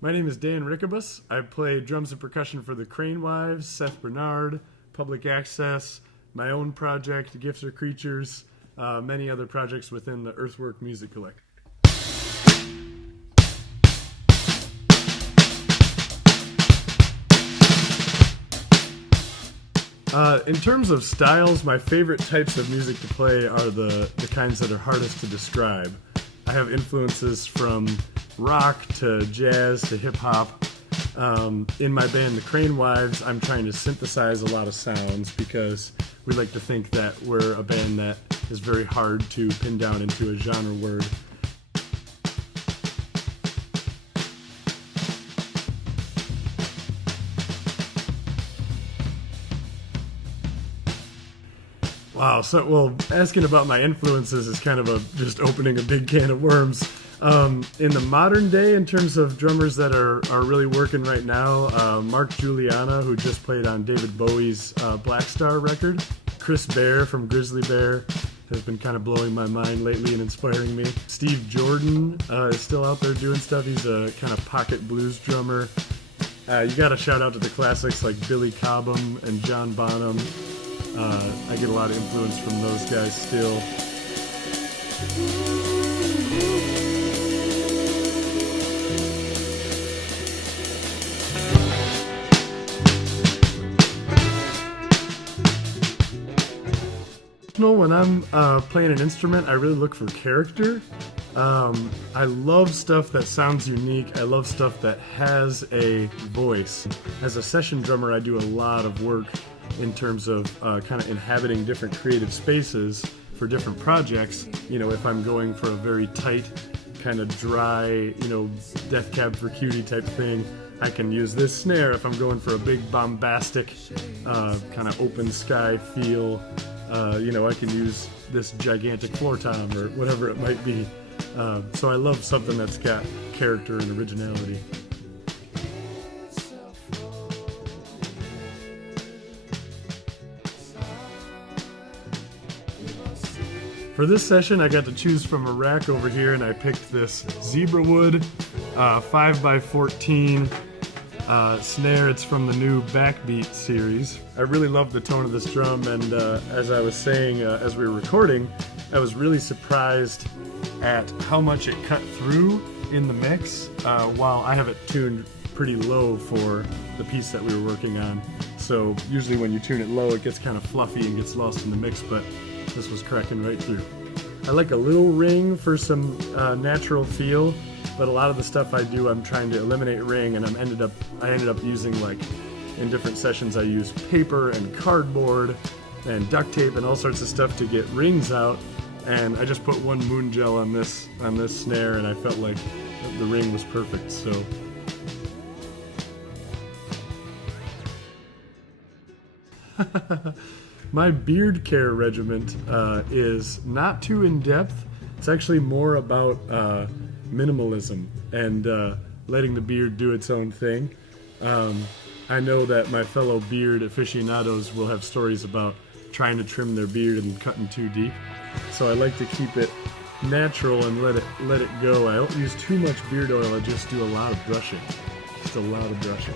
My name is Dan Rickabus. I play drums and percussion for the Crane Wives, Seth Bernard, Public Access, my own project, Gifts or Creatures, many other projects within the Earthwork music collective. In terms of styles, my favorite types of music to play are the kinds that are hardest to describe. I have influences from rock to jazz to hip-hop. In my band, the Crane Wives, I'm trying to synthesize a lot of sounds because we like to think that we're a band that is very hard to pin down into a genre word. Wow, asking about my influences is kind of just opening a big can of worms. In the modern day, in terms of drummers that are really working right now, Mark Juliana, who just played on David Bowie's Black Star record. Chris Bear from Grizzly Bear has been kind of blowing my mind lately and inspiring me. Steve Jordan is still out there doing stuff. He's a kind of pocket blues drummer. You gotta shout out to the classics like Billy Cobham and John Bonham. I get a lot of influence from those guys still. When I'm playing an instrument, I really look for character. I love stuff that sounds unique. I love stuff that has a voice. As a session drummer, I do a lot of work in terms of kind of inhabiting different creative spaces for different projects. You know, if I'm going for a very tight, kind of dry, Death Cab for Cutie type thing, I can use this snare. If I'm going for a big bombastic, kind of open sky feel, I can use this gigantic floor tom or whatever it might be. So I love something that's got character and originality. For this session, I got to choose from a rack over here, and I picked this Zebrawood 5x14 snare. It's from the new BackBeat series. I really love the tone of this drum, and as I was saying as we were recording, I was really surprised at how much it cut through in the mix, while I have it tuned pretty low for the piece that we were working on. So usually when you tune it low, it gets kind of fluffy and gets lost in the mix, but this was cracking right through. I like a little ring for some natural feel, but a lot of the stuff I do, I'm trying to eliminate ring, and I ended up using, like, in different sessions, I use paper and cardboard and duct tape and all sorts of stuff to get rings out. And I just put one moon gel on this snare, and I felt like the ring was perfect. So. My beard care regimen is not too in-depth. It's actually more about minimalism and letting the beard do its own thing. I know that my fellow beard aficionados will have stories about trying to trim their beard and cutting too deep. So I like to keep it natural and let it go. I don't use too much beard oil. I just do a lot of brushing. Just a lot of brushing.